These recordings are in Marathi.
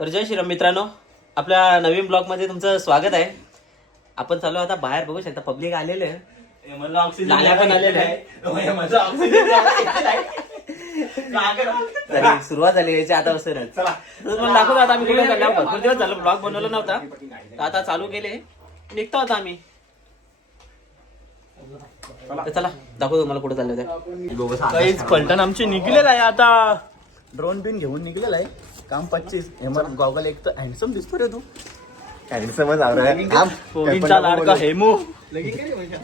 तर जय श्रीराम मित्रांनो, आपल्या नवीन ब्लॉगमध्ये तुमचं स्वागत आहे. आपण चालू आता बाहेर, बघू शकता पब्लिक आलेले आहे, लाल्या पण आलेले आहे. सुरुवात झाली याची आता असरच. तुम्हाला दाखवतो आता आम्ही कुठे चाललो. भरपूर दिवस झालं ब्लॉग बनवला नव्हता, तर आता चालू केले. निघतो आता आम्ही. चला दाखवतो तुम्हाला कुठे चालले होते. काहीच पलटण आमची निघलेला आहे आता. ड्रोन बिन घेऊन निघलेला आहे. काम 25. हेमंत गॉगल एक तर हँडसम दिसतो रे तू. हँडसमच पोरींचा लाडका हेमू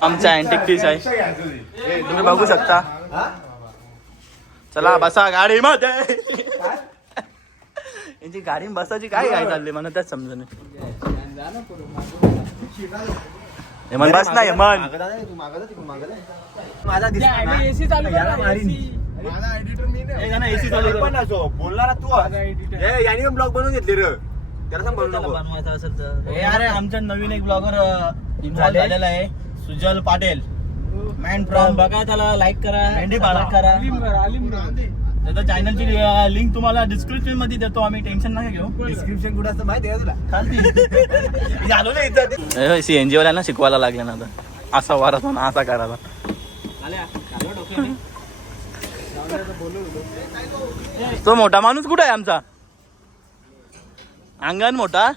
आमचा अँटिक पीस आहे, तुम्ही बघू शकता. चला बसा गाडी मध्ये. यांची गाडी बसायची काय काय चालली मला त्याच समजून. हेमंत बस ना हेमंत. माझा एसी चालू बोलणार तू याने ब्लॉग बनवून घेतले रे. त्याला सांग बनवू नको. बनवायचं असेल तर अरे आमच्या नवीन एक ब्लॉगर झालेला आहे, सुजल पाटील. मॅन फ्रॉम बघा, त्याला लाईक करा, मेंढीपाडा करा. त्याच्या चॅनलची लिंक तुम्हाला डिस्क्रिप्शन मध्ये देतो आम्ही, टेन्शन नका घेऊ. डिस्क्रिप्शन कुठं असतं माहिती आहे तुला? चालती सीएनजी वाल्यांना शिकवायला लागले ना आता. असा वारा ना असा करायला. तो मोठा माणूस कुठे आहे आमचा? अंगण मोठा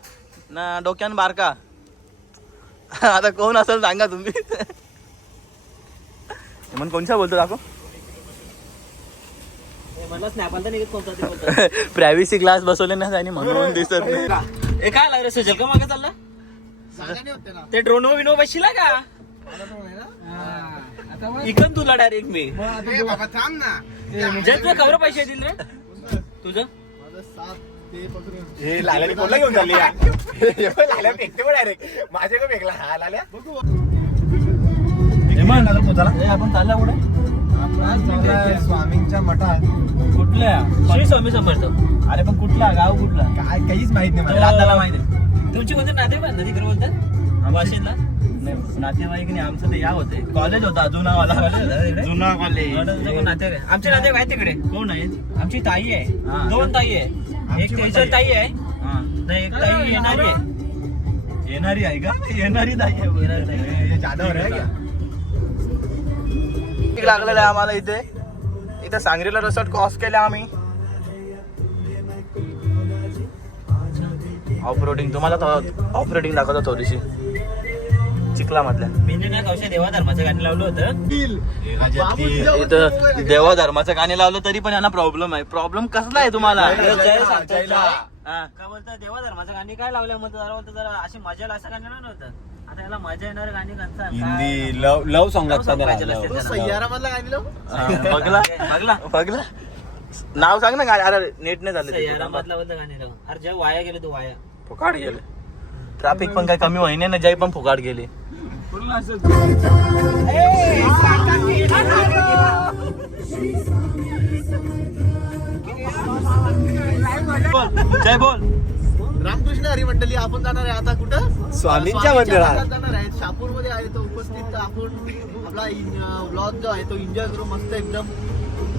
ना डोक्यान बारका. आता कोण असेल सांगा तुम्ही. मग कोणच्या बोलतो दाखव. प्रायव्हसी क्लास बसवले ना त्यांनी म्हणून दिसत नाही. ए काय लागलं सुजल, का मागे चालला? ते ड्रोन विनो बसला का इकडून तुला डायरेक्ट मी थांब ना. तुला खबर पैसे येतील रे तुझं. हे लाल्याने कोणला घेऊन चालली लाल्या फेकते पण डायरेक्ट माझ्या का फेकला. हा लाल्या आपण चालला कुठे? स्वामींच्या मठात. कुठल्या? श्री स्वामी समर्थ. अरे पण कुठला गाव कुठला काय काहीच माहित नाही मला. दादाला माहिती आहे. तुमची कोणते नातेवाईक ना तिकडे बोलतात वाशीला? नातेवाईक नाही आमचं ते या होते. कॉलेज होता जुना वाला. जुना कॉलेज. नातेवाईक आमचे नातेवाईक आहेत तिकडे. कोण आहे? आमची ताई आहे, हा. 2 ताई आहे. एक तेजल ताई आहे, नाही एक ताई येणारी आहे. येणारी आहे का? येणारी ताई आहे. जाधव आहे का? लागलेलं आहे आम्हाला इथे. इथे सांगलीला रिसॉर्ट क्रॉस केला आम्ही. ऑफ रोडिंग तुम्हाला ऑफ रोडिंग दाखवतो थोडीशी चिखला मधल्या. मी ना कौशा देवा धर्माचं गाणं लावलं होतं. इथं देवा धर्माचं गाणे लावलं तरी पण यांना प्रॉब्लेम आहे. प्रॉब्लेम कसला आहे तुम्हाला? का बोलतात देवा धर्माचं गाणी काय लावलं म्हणतो. जरा बोलतो जरा अशी मजा असं गाणं नव्हतं. आता याला मजा येणारे गाणी कसं हिंदी लव सॉंग सय्यारा मधला गाणी लाव. बघला नाव सांग ना गाडी. अरे नेट नाही झालं. सय्यारा मधला बोलतं गाणी लाव. अरे जेव्हा वाया गेले तू वाया फुकाट गेले. ट्रॅफिक पण काही कमी होईने ना, जय पण फुकाट गेले. जय बोल. रामकृष्ण हरी मंडळी, आपण जाणार आहे आता कुठं? स्वामींच्या मंदिरात जाणार आहे. शापूर मध्ये आहे तो उपस्थित. तर आपण आपला ब्लॉग जो आहे तो एन्जॉय करू मस्त एकदम.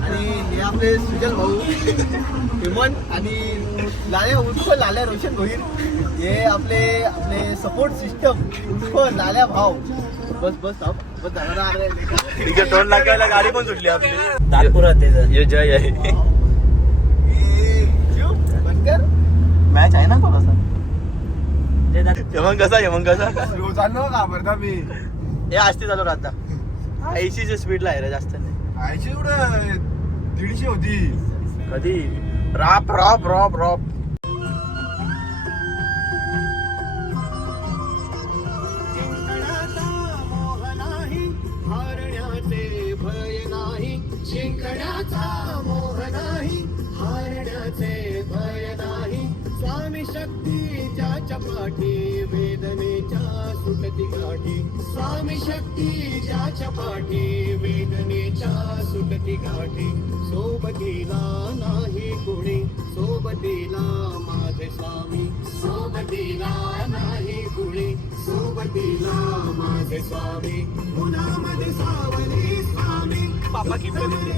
आणि हे आपले सुजल भाऊ हेमंत आणि लाल्या उर्फ लाल्या रोशन भोईर, हे आपले आपले सपोर्ट सिस्टम उर्फ लाल्या भाव. बस बस बस जाणार. तिथे टोल लागायला गाडी पण सुटली आपली. नागपुरात ये जय आहे. बनकर मॅच आहे ना थोडासा. यमन कसा चाललो का बरं मी. हे असते चालू आता 80च्या स्पीडला आहे रे, जास्त नाही. 80 एवढं 150 होती कधी. रॉप रॉप रॉप रॉप. हारण्याचे भय नाही. जिंकण्याचा मोह नाही. हारण्याचे भय नाही. स्वामी शक्ती ज्याच्या पाठी वेदनेच्या सुटती गाठी. स्वामी शक्ती ज्याच्या पाठी वेदनेच्या सुटती गाठी. सोबतीला नाही कुणी, सोबतीला माझे स्वामी. सोबतीला नाही कुणी, सोबतीला माझे स्वामी. उन्हामध्ये सावली स्वामी. पापा की कष्टामध्ये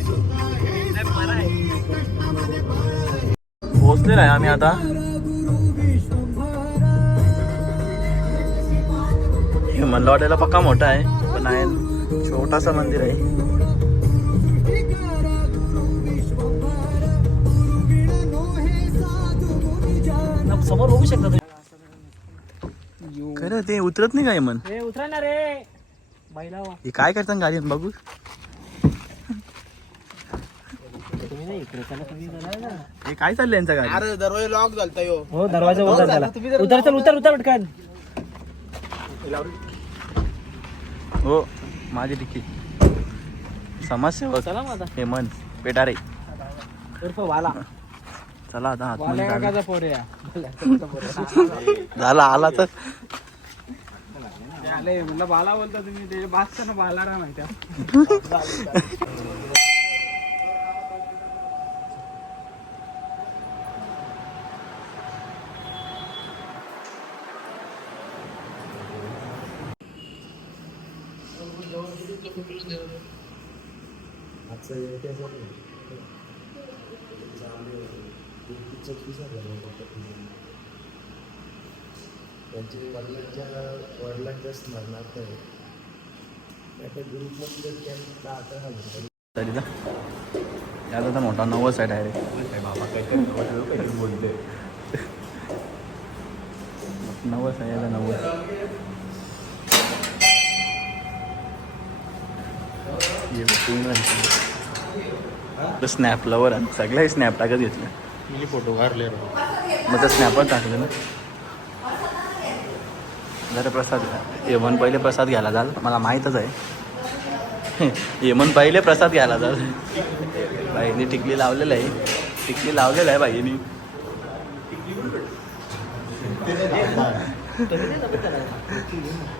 पोहोचलेला आहे आम्ही आता. हे म्हणलं वाटायला पक्का मोठा आहे पण आहे छोटासा मंदिर आहे. समोर बघू शकता तुम्ही. खरं ते उतरत नाही काय मन उतरा ना रे बैला. हे काय करतात गाडी बघू. हे काय चाललंय यांचा गाडी. अरे दरवाजा लॉक झालता यो. हो दरवाजा उतर त्याला. उतर चल उतर उतर पटकन. हो माझी टिकी समाजसेवक चला मग आता. हेमंत पेटारे. उर्फ वाला. चला आता आतमध्ये वाला चालू. काका पोरे या. झाला आला तर आले म्हणलं बाला बोलता तुम्ही ते बादशाह बाला राहा माहिती. वडिलांच्या स्मरणार्थ तरी जा. यात आता मोठा 90 आहे डायरेक्ट. बोलते 90 आहे याला 90. स्नॅप लवर आणि सगळ्या स्नॅप टाकत घेतलं. मी फोटो काढले मग तर स्नॅपवर टाकलं ना. जरा प्रसाद येमन पहिले प्रसाद घ्यायला जाल. मला माहीतच आहे येमन पहिले प्रसाद घ्यायला जाल. बाईने टिकली लावलेलं आहे. टिकली लावलेलं आहे बाईनी.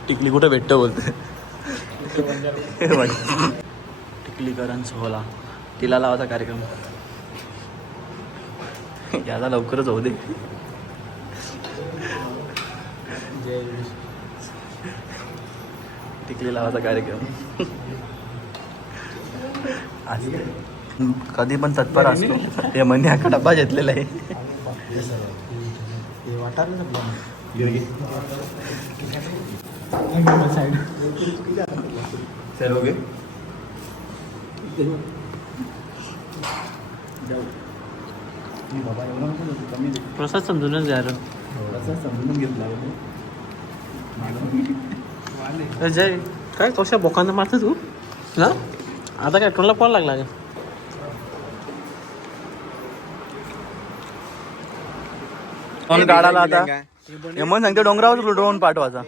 टिकली कुठं भेटतं बोलते. टिकलीकरण सोहळा तिला लावायचा कार्यक्रम याला लवकरच होऊ दे. टिकली लावायचा कार्यक्रम आज कधी पण तत्पर असतो. हे म्हणजे हा डब्बा घेतलेला आहे. चलोगे प्रसाद समजूनच द्या. समजून घेतला जय काय कशा बोकांना मारतो तू ना. आता काय टोनला कॉल लागला का. ड्रोन काढायला आता हेमंत सांगते डोंगरावर ड्रोन पाठवायचा.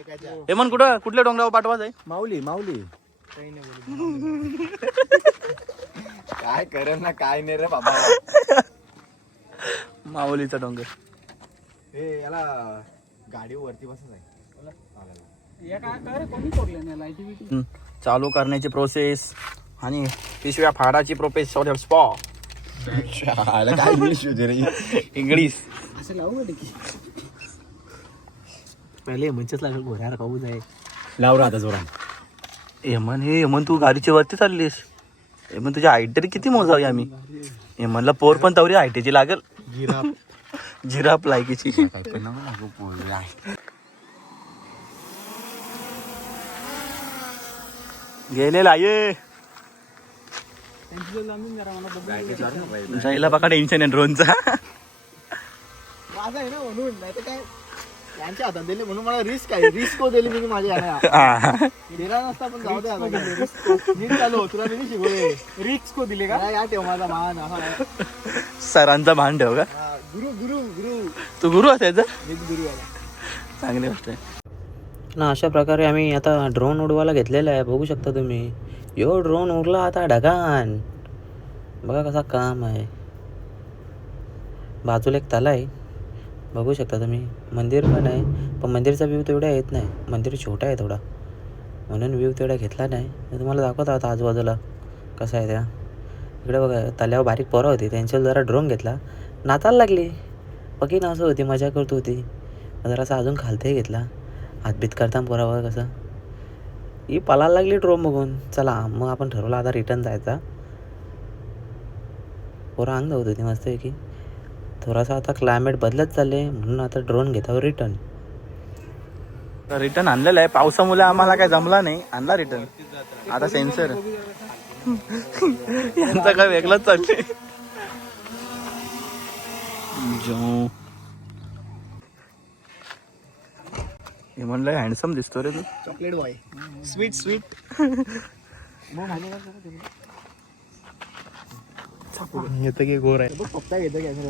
हेमंत कुठं कुठल्या डोंगरावर पाठवायचा आहे. माऊली काय करेल ना काय नाही रे बाबा. माऊलीचा डोंगर. हे याला गाडीवरती बसत आहे. चालू करण्याची प्रोसेस आणि पिशव्या फाडाची प्रोसेस. काय इंग्लिश इंग्लिश असं लावू का टिकी. पहिले म्हणजेच लागेल घोड्याला खाऊ जाय. लाव राहता जोरात. हेमंत तू गाडीच्या वरती चाललीस. हेमंत तुझ्या हाईट तरी किती मोजावी आम्ही. हेमंतला पोर पण तवरी हाईटेची लागेल. जिराफ लायकीची. गेलेला ये जायला बघा टेन्शन आहे ड्रोनचा. माझा आहे ना म्हणून नाही तर काय यांच्या हातात दिले म्हणून मला रिस्क आहे. रिस्क दिली मी माझ्या दिला नसता पण जाऊ दे. नीट चालू तुला मी शिकवले. रिस्क को दिले का या ठेव माझा मान. सरांचा भान ठेव का. गुरु गुरु गुरु तू गुरु असायचा. गुरु आहे. चांगली गोष्ट आहे ना. अशा प्रकारे आम्ही आता ड्रोन उडवायला घेतलेला आहे. बघू शकता तुम्ही. यो ड्रोन उडला आता ढगान. बघा कसा काम आहे. बाजूला एक तला आहे बघू शकता तुम्ही. मंदिर पण आहे पण मंदिरचा व्ह्यू तेवढा येत नाही. मंदिर छोटा आहे थोडा म्हणून व्ह्यू तेवढा घेतला नाही. मी तुम्हाला दाखवत आता आजूबाजूला कसं आहे त्या. इकडे बघा तल्यावर बारीक पोरं होती त्यांच्यावर जरा ड्रोन घेतला. नाचायला लागली. पकी नाचत होती मजा करत होती. जरासा अजून खालतही घेतला. हातबीत करताना पोरा बघा कसं ही पळायला लागली ड्रोन बघून. चला मग आपण ठरवलं आता रिटर्न जायचा. पोरं अंग धावत होती मस्त आहे की. थोडासा आता क्लायमेट बदलत चालले म्हणून आता ड्रोन घेतावर रिटर्न. रिटर्न आणलेलं आहे, पावसामुळे आम्हाला काय जमला नाही, आणला रिटर्न. आता सेन्सर यांचा काय वेगळंच चाललंय. हे म्हणलं हँडसम दिसतो रे तू. Chocolate boy sweet sweet. येतं की गोर आहे. पप्पा घेतो घ्यायचं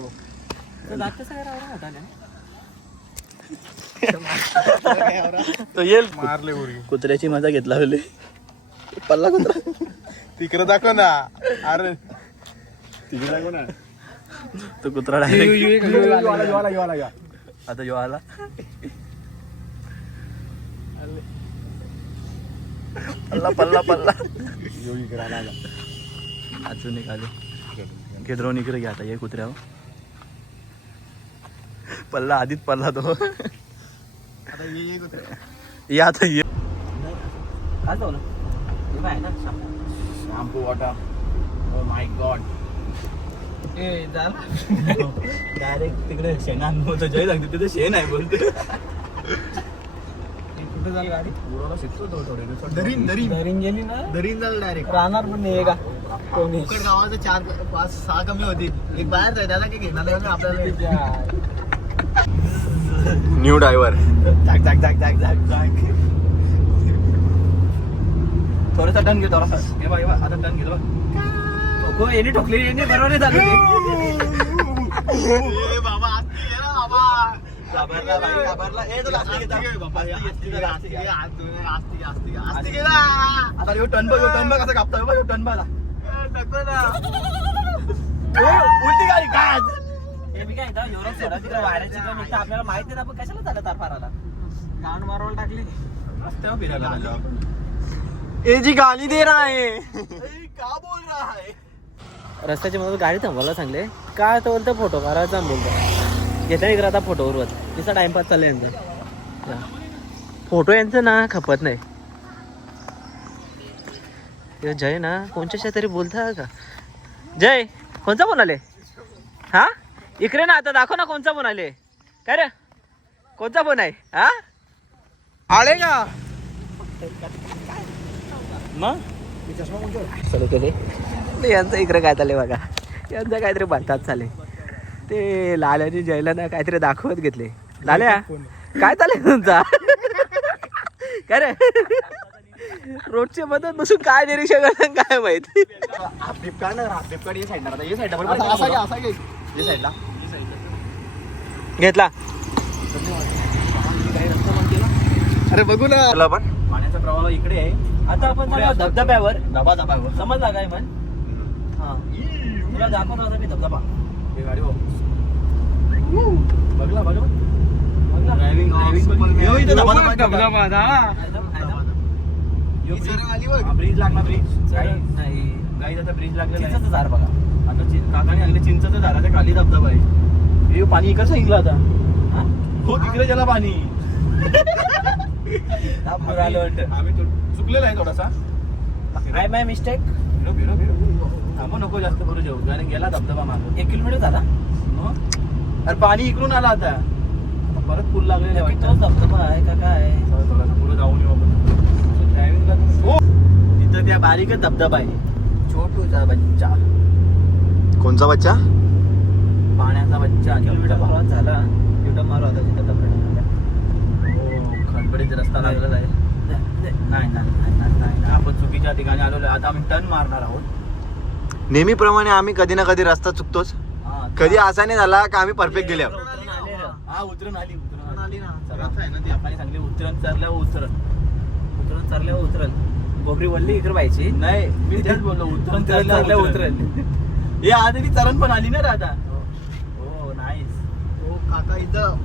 तो येईल मारले उरी कुत्र्याची मजा घेतला होले. पल्ला कुत्रा तिकडे दाखव ना. अरे तिकडे दाखव ना. तो कुत्रा डायरेक्ट आता यो आला. पल्ला पल्ला पल्ला अजून एक आले. घेद्रोन इकडे घ्या आता ये कुत्र्यावर. पल्ला आधीच पल्ला तो. आता ये कुत्रे. ये आता ये काय झालं आहे ना shampoo water. O my God. Direct तिकडे शेणान होतं. जय लागते तिथे शेण आहे बोलते. कुठे झाली गाडी? उडवला शिकतो तो थोडे. दरीन दरीन दरीन गेली ना दरीन झालं डायरेक्ट. राहणार पण नाही का कोणी. उकड गावाचं 4-5-6 कमी होती. एक बाहेर जाय त्याला काही घेणार नाही आपल्याला. New driver. जाग जाग जाग जाग जाग जाग. थोडासा टर्न घे थोडासा. हे बघ आता टर्न घेतो. हो येणे ठोकली येणे बरोबर झालं. ए बाबा आस्ती घे ना बाबा. घाबरला भाई घाबरला. ए तो लास्ट घेता. आस्ती घे ना. आता यो टर्न बघ कसा कापता. यो टर्न बघा. नको ना. उलटी गाडी काय. हे मी काय म्हणतो, एवढं सोडा तिकडे वाऱ्याची पण नुसतं आपल्याला माहिती नाही आपण कशाला झालं तारफाराला. गाण मारवायला टाकली. रस्त्यावर फिरायला लागलो आपण. ए जी गाली दे रहा है. का बोल रहा है. रस्त्याच्या मध्ये गाडी थांबवायला सांगले. काय तो बोलतो फोटो काढायचा बोलतो. घेतला इकडे आता फोटोवर वर तिचा टाइमपास चालला यांचा. फोटो यांचं ना खपत नाही. जय ना कोणच्याशा तरी बोलता का. जय कोणचा फोन आले. हा इकडे ना आता दाखव ना कोणचा फोन आले. काय रे कोणचा फोन आहे. हा आले का मग चालू केले. यांचं इकडे काय चालले बघा. यांचं काहीतरी बनतात चाले. ते लाल्याने जयला ना काहीतरी दाखवत घेतले. लाल्या काय चालेल तुमचा. काय रे रोडच्या मधून बसून काय निरीक्षण करतात काय माहिती. फ्लिपकार्ट ना फ्लिपकार्ट ये साईड आता ये साईड असा घे असा घे. ये साईडला घेतला. अरे बघू ना. चला पण पाण्याचा प्रवाह इकडे आहे. आता आपण चाललो धबधब्यावर. धबाधबावर समजला काय म्हण. हा तुला दाखवतो आता मी धबधबा. हे गाडी भाऊ बघला बघला ड्रायव्हिंग इथं धबाधबा ब्रिज लागला. ब्रिज नाही गाईज आता ब्रिज लागलेला आहे. चिंचेचं झाड बघा. आता काकाने आणले चिंचचं झाडाच्या खाली धबधबा आहे. हे पाणी इकडे सांगितलं आता. हो तिकडे गेला पाणी. आम्ही चुकलेला आहे थोडासा. I my mistake. थांबू नको जास्त करू जेऊ कारण गेला धबधबा मागं. 1 किलोमीटर झाला. अरे पाणी इकडून आला आता. परत पूल लागलेला आहे तोच वाटतं. धबधबा आहे का काय. थोडासा पुढे जाऊन येऊ आपण. ड्रायव्हिंगला तिथं त्या बारीकच धबधबा आहे. छोटूचा बच्चा. कोणचा बच्चा. पाण्याचा बच्चा. किलोमीटर क्रॉस झाला. युटर्न मारू आता तिथं धबधबा. खडबडीत रस्ता लागलेला आहे. नाही आपण चुकीच्या ठिकाणी आलेलो आहे. आता आम्ही टर्न मारणार आहोत. नेहमीप्रमाणे आम्ही कधी ना कधी रस्ता चुकतोच. हा, कधी असा नाही झाला का आम्ही परफेक्ट गेले. हा उतरून आली ना ती आपल्याला सांगली उतरण चरल्यावर उतरल बोबरी वल्ली इकडे पाहिजे. नाही मी तेच बोललो उतरण चरल्या उतरल. हे आधी चरण पण आली ना रे आता. हो नाईस. हो काका इथं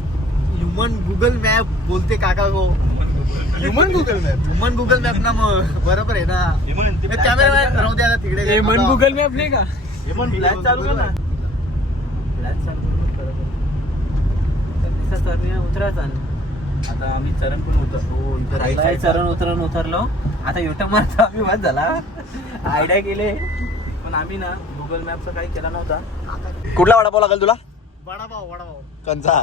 ह्युमन गुगल मॅप बोलते काका गो. ह्युमन गुगल मॅप ना मग बरोबर आहे ना. कॅमेरा राहू द्या तिकडे. गुगल मॅप नाही का. फ्लॅश चालू कर ना. फ्लॅश चालू उतरायचा. आता आम्ही चरण पण चरण उतरलो. आता युटर्न मारतो आम्ही. वाद झाला. आयडिया केले पण आम्ही ना गुगल मॅपचा काही केला नव्हता. कुठला वडापाव लागेल तुला. वडापाव कंचा.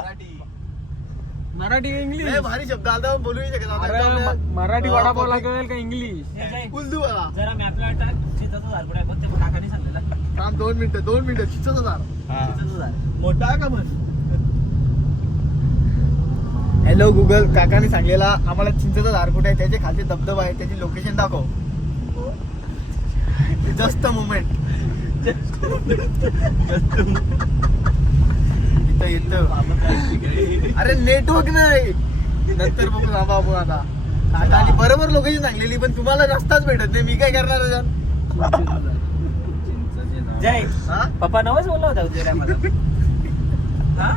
मराठी का इंग्लिश लय भारी शब्द आता पण बोलू नाही शकत आता. अरे एकदम आपल्या- मराठी वडापाव लागेल का इंग्लिश उर्दू वाला. जरा मॅपला टाक चिंचाचा झाड कुठे आहे बघ, ते काकाने सांगलेलं. थांब 2 मिनिटं चिचच हजार चिंचाचं झाड. मोठा आहे का म्हण. हॅलो गुगल, काकाने सांगलेला आम्हाला चिंचेचं झाड कुठे आहे, त्याचे खालचे धबधबा आहे, त्याची लोकेशन दाखव. जस्ट मोमेंट इथं इथं. अरे नेटवर्क नाही, नंतर बघू ना बाबू आता. काकाने बरोबर लोकेशन सांगलेली पण तुम्हाला रस्ताच भेटत नाही, मी काय करणार आहे जाऊन? जय हा? पप्पा नवच बोलला होता उद्या मला. हा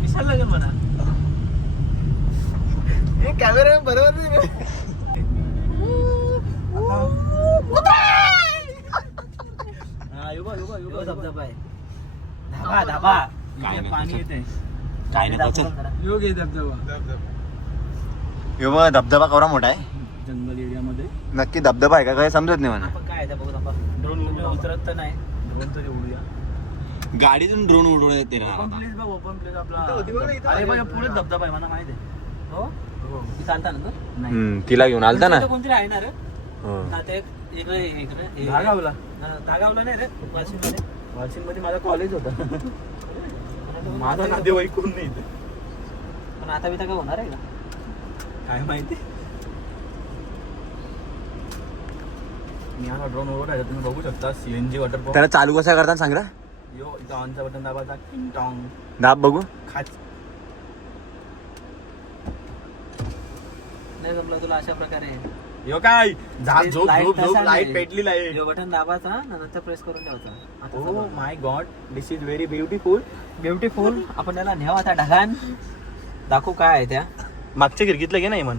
विशाल लागेल म्हणा. हे कॅमेरा बरोबर नाही का? हा यो धबधबा आहे. धाबा धाबा इथे पाणी येते. काय नाही चल. योग आहे धबधबा यो बघ धबधबा केवढा मोठा आहे. जंगल एरियामध्ये नक्की धबधबा आहे का काय समजत नाही मला. आपण काय आहे ते बघू थांबा. ड्रोन उतरत तर नाही. ड्रोन तरी उडूया. गाडीतून ड्रोन उडवण्यात ते ओपन प्लेस बघ ओपन प्लेस आपला इथं होती बघ ना, इथं अरे आली. बघ पुढे धबधबा आहे मला माहिती आहे. हो ती चालता ना तो? तिला घेऊन आलता ना. तिथं कोणतरी आहे ना रे. हो. हा ते इकडे धागावला धागावला नाही रे वाशिम मध्ये. वाशिम मध्ये माझा कॉलेज होता माझा नातेवाईक कोण नाही इथे. पण आता बिता काय होणार आहे का? काय माहिती मी हा ड्रोन उडवला आहे तुम्ही बघू शकता सीएनजी वॉटरफॉल. त्याला चालू कसा करता सांग रा. यो इथं ऑनचा बटन दाबाचा टिंग टॉंग दाब बघू. खाच. नाही जमलं तुला अशा प्रकारे यो काय झोप झोप Light झोप झोप तसा लाईट नाही. पेटलेला आहे. हे बटन दाबाचा नंतर प्रेस करून ठेवायचा. आता ओ समज. My God this is very beautiful. Beautiful. आपण त्याला न्यावा आता ढगान दाखवू काय आहे त्या. मागच्या खिडकीतलं घे नाही म्हण.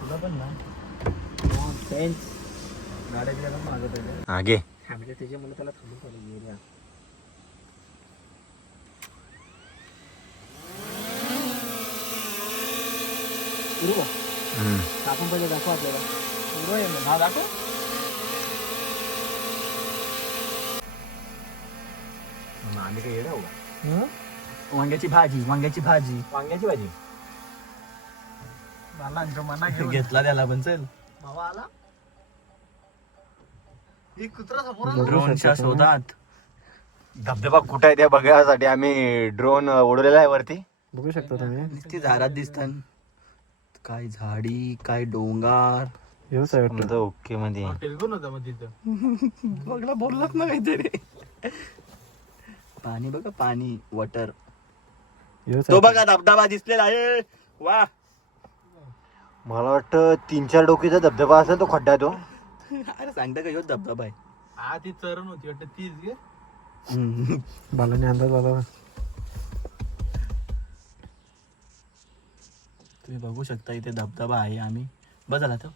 तुला पण ना गाड्या बिड्या पण मागत आहे. हा घे. फॅमिली त्याच्या मुलं त्याला थांबून ठेवलं एरिया. आपण पहिले दाखव आपल्याला. हा दाखव. आम्ही काय येडा हो. वांग्याची भाजी वांग्याची भाजी वांग्याची भाजी घेतला त्याला पण चल. भावा आला. ही कुत्रा समोर आला. ड्रोनच्या शोधात. धबधबा कुठं आहे त्या बघण्यासाठी आम्ही ड्रोन उडवलेला आहे वरती. बघू शकता तुम्ही. नुसती झाडात दिसतात. काय झाडी काय डोंगर. समजा ओके मध्ये. टेलिफोन होता मग तिथं. बघला बोललाच ना काहीतरी. पाणी बघा पाणी वॉटर. तो बघा धबधबा दिसलेला आहे. वा मला वाटतं 3-4 डोकीचा धबधबा असेल तो खड्डा तो. अरे सांगता का ह्यो धबधबा आहे. हा ती चरण होती वाटतं तीच गे. बालाने अंदाज बाबा. तुम्ही बघू शकता इथे धबधबा आहे. आम्ही बदला तो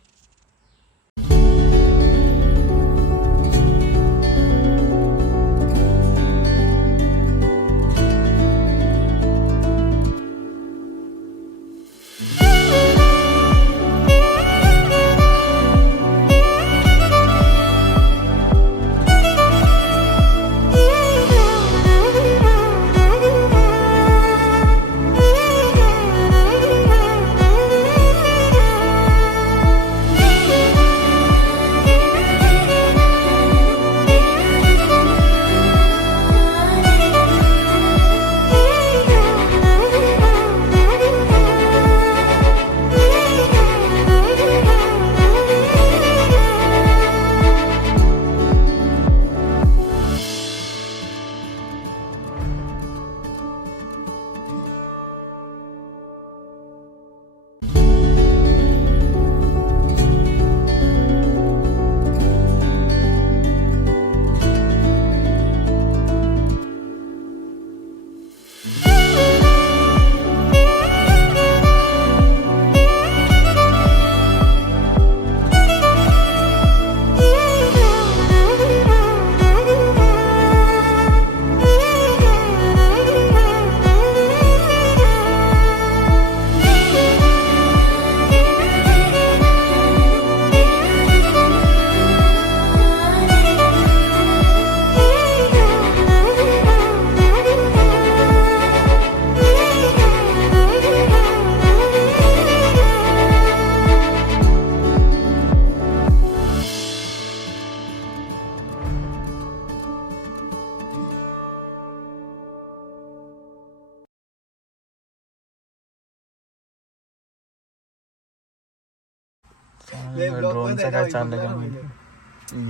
ड्रोनचं काय चाललंय का माहिती.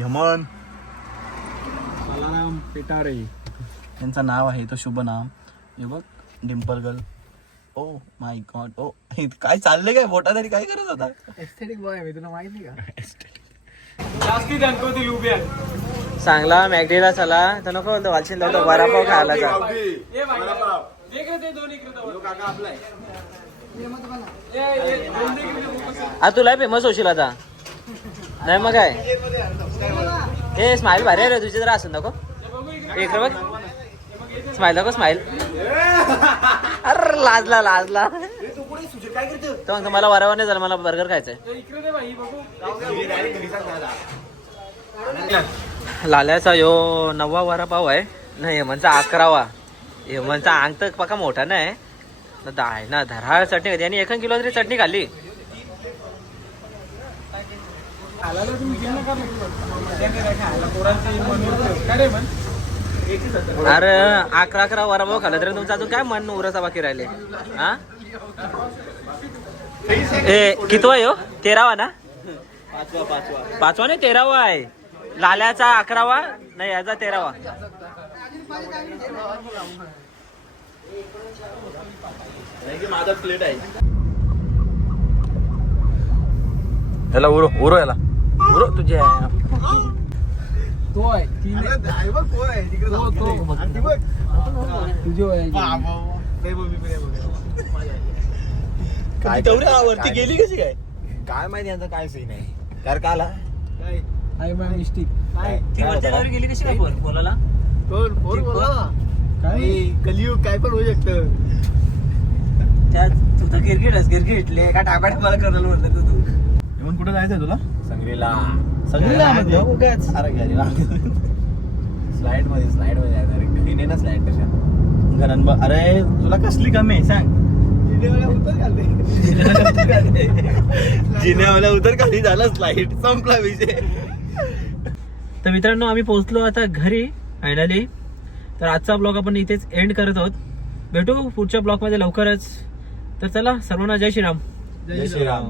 यमन पिटारे यांचं नाव आहे तो शुभ नाम. हे बघ dimple girl. Oh my God. ओ काय चाललंय काय बोटा तरी काय करत होता. एस्थेटिक बॉय मी तुला माहित नाही का. चांगला मॅगडीला चला तर नको बोलतो वालशीन लावतो वडापाव खायला जा. आता तुला फेमस होशील आता नाही मग काय. हे स्माइल भारी आहे रे तुझी जरा असून नको एक बघ स्माइल नको स्माइल. अरे लाजला लाजला तो मग मला वरावर नाही झालं मला बर्गर खायचंय. लाल्याचा यो 9वा वडापाव आहे नाही हेमनचा 11वा. हेमनचा अंग तर पक्का मोठा नाही ना धराळ चटणी खाली आणि 1 किलो तरी चटणी खाल्ली. अरे 11 वडापाव खाल्ला तरी तुमचं अजून काय मन उराचा बाकी राहिले. हा ए कितवा आहे हो 13वा ना. 5वा नाही 13वा आहे. लाल्याचा 11वा नाही याचा 13वा. माझा प्लेट आहे याला उरो याला उरो तुझ्या तो आहे बघ कोण आहे तिकडे काय तेवढ्या वरती गेली कशी काय काय माहिती यांचं काय सीन आहे. कार का आला आय माय मिस्टेक. ती वरच्या गावी गेली कशी काय बोलायला. कोण फोन बोला काय कलियुग काय पण होऊ शकतं. त्यात तुझं क्रिकेटले काय टाकाट मला करायला म्हणलं तू. येऊन कुठे जायचंय तुला. संग्रीला सगळीला म्हणतो उगाच. अरे घरी स्लाइड मध्ये घरी नाही ना स्लाइड कशा घरात अरे तुला कसली कमी आहे सांग. जिन्यावाला उतर खाली झाला स्लाइड संपला विषय. तर मित्रांनो आम्ही पोहोचलो आता घरी फायनली. तर आजचा ब्लॉग आपण इथेच एंड करत आहोत. भेटू पुढच्या ब्लॉग मध्ये लवकरच. तर चला सर्वांना जय श्रीराम. जय श्रीराम.